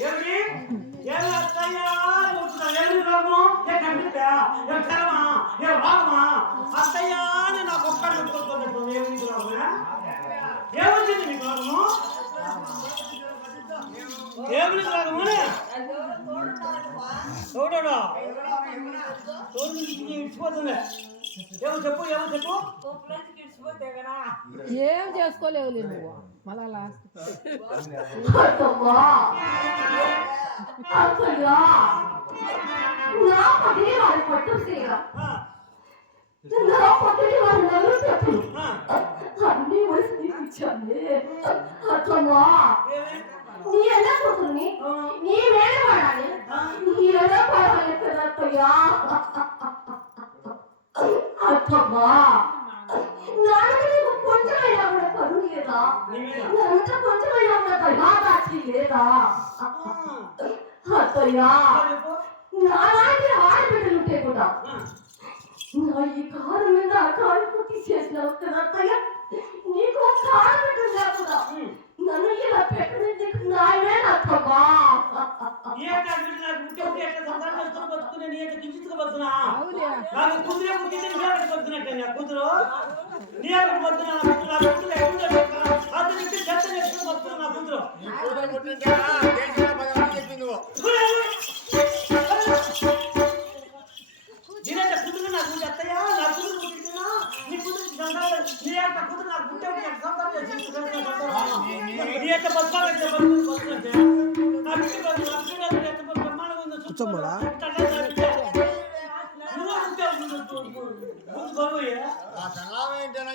ఏమి ఏమి అత్తయ్యా ఏమి రోగము ఏ కంటిపా ఏ కరమా ఏ రోగమా అత్తయ్యా అని నాకు ఒక్కడు పెట్టుకోలేదు ఏమి రోగమా ఏమొచ్చింది నీకు రోగము ఏమి రోగము చూడడా తోడు ఇచ్చిపోతుంది ఏమో చెప్పు ఏమో చెప్పు ఏం చేసుకోలేవు నువ్వు మళ్ళా లాస్ట్ అన్ని వయసు ఇచ్చాను నీ ఎలా కూతుర్ని నీ మేడ పడాలి నీ ఎలా పడాలి పెద్దయ్యా అత్తమ్మా నాన్నకి నీకు కొంచెమైనా కూడా పరువు లేదా అంత కొంచెమైనా కూడా దయాదాచి లేదా అత్తయ్యా నాలాంటి ఆడబిడ్డలు ఉంటే కూడా నా ఈ కారు మీద కారు పుట్టి చేసినావు కదా అత్తయ్య నీకు ఒక ఆడబిడ్డ లేకుండా నన్ను ఇలా పెట్టినందుకు నాయనే అత్తమ్మా కూతురు నాకు అత్తయ్యా నా కూతురు పుట్టినా నీ కూతురు నీ యొక్క కూతురు నాకు పుట్టే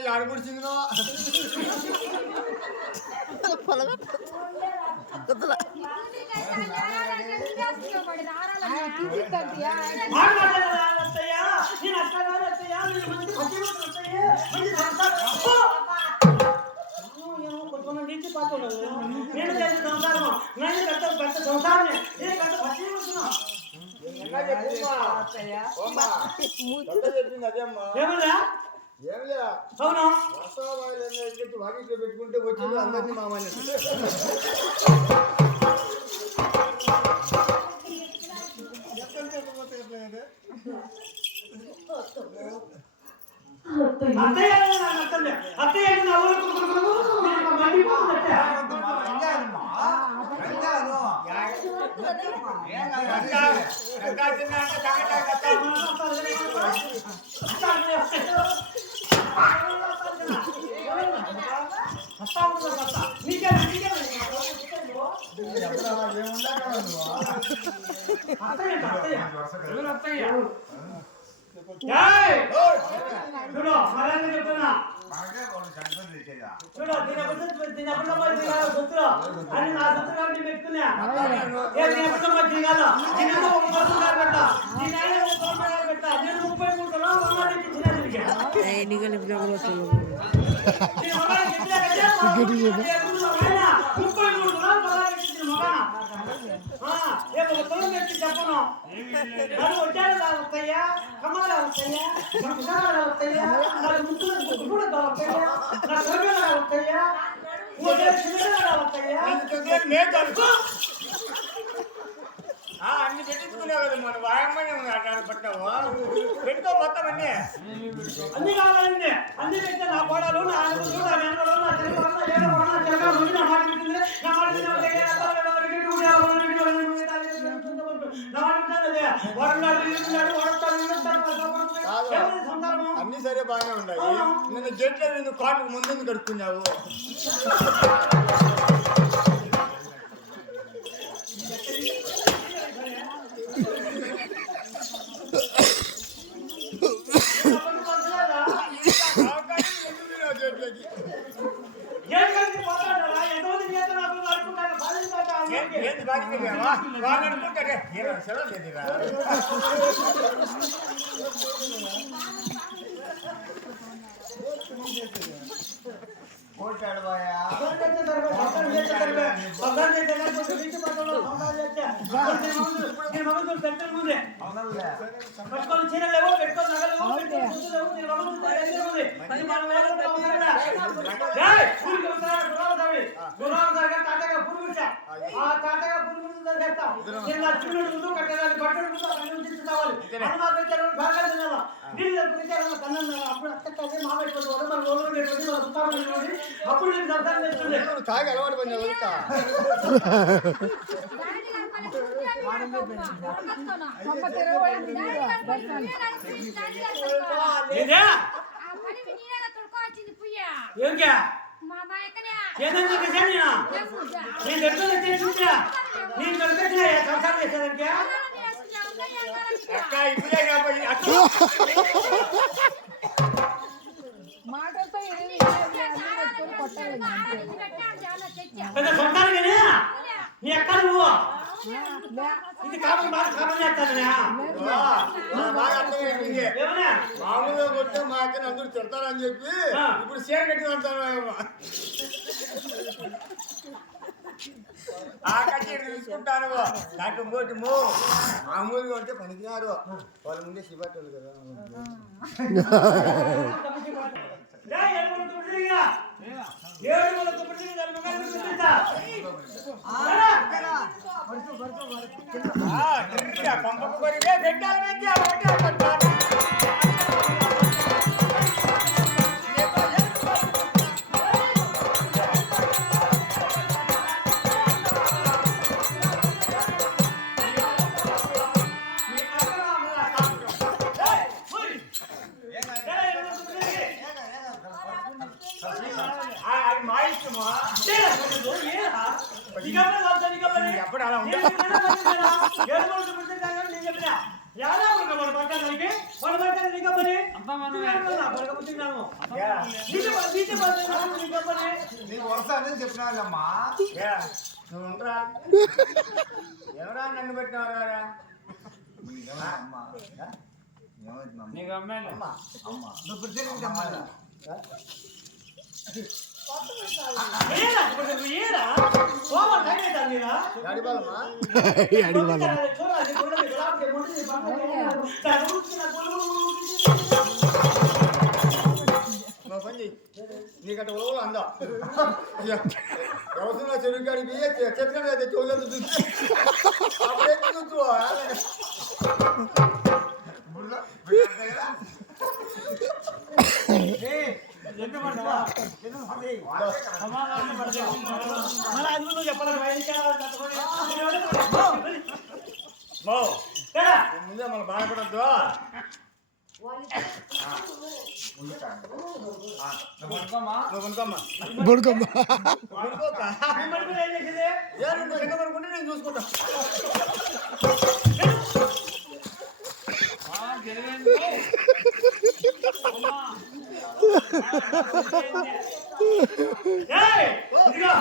ఆడబుడిచిందో పెట్టుకుంటే వచ్చింది అందరినీ మామని అన్ని పెట్టించుకునేవారు మన వాయమ్మని పట్టావు పెట్టుకో మొత్తం అన్ని కావాలండి అన్ని పెడితే నా కోడలు నా అనుకుంటూ నా వెనకలు నా తెలుగు నా మాట పెట్టింది నా మాట అన్ని సరే బాగానే ఉన్నాయి నేను జట్లో నేను కాటుకు ముందు కడుక్కున్నావు వాళ్ళు అనుకుంటారే సెలవు లేదురా చీరలేవో పెట్టుకొని చేస్తాం. నేను నా చిన్నోడు ముందు కట్టేదాన్ని, బట్టలు ముందు అక్కడి నుంచి తీసుకురావాలి. అది మాకు వచ్చారు, బాగా తినాలా. నీళ్ళు ఎప్పుడు కన్నం అప్పుడు అక్కడ మా పెట్టుకోవాలి, మన ఊళ్ళో పెట్టుకోండి, మన చుట్టాలు పెట్టుకోండి. అప్పుడు నేను సంసారం చేస్తుంది. తాగి అలవాటు పని చదువుతా అమ్మ తిరగబడింది చూడు, దర్శనానికి. ఏంటా? ఏంకా? ఏదైనా చేశాను నేను ఎట్లా చేసుకుంటా నేను దొరికిన సంసారం చేసేదానికి అక్క ఇప్పుడే కాబట్టి అక్క మాటలతో ఇరవై పెట్టుకొని కొట్టాలి అంతే. పెద్ద సొంతాను కానీ నీ ఎక్కడ నువ్వు ఇది కాబట్టి బాగా కారణం చేస్తాను బాగా అర్థమైంది ఏమన్నా మామూలుగా కొట్టే మా అక్కని అందరూ తిడతారని చెప్పి ఇప్పుడు షేర్ కట్టి అంటాను ఆ కట్టి తీసుకుంటాను నాకు ఇంకోటి మామూలుగా ఉంటే పనికిరారు వాళ్ళ ముందే శివాటోళ్ళు కదా పంపకు కొరిగే పెట్టాలి మా ఇష్టమా ఎప్పుడు అలా ఉంటా నీకు వస్తా అనేది చెప్పిన వాళ్ళమ్మా నువ్వు ఉండరా ఎవరా నన్ను పెట్టినవరా నీకు అమ్మాయి నువ్వు ప్రత్యేకంగా అమ్మాయి పని చెయ్యి నీకంటే ఉలవలు అందా ఎవరు చెరువు కాడికి చెత్తగా తెచ్చి ఒళ్ళంతా చూసి అప్పుడే చూస్తూ ముందే మనం బాధపడద్దు నేను చూసుకుంటా ఇదిగో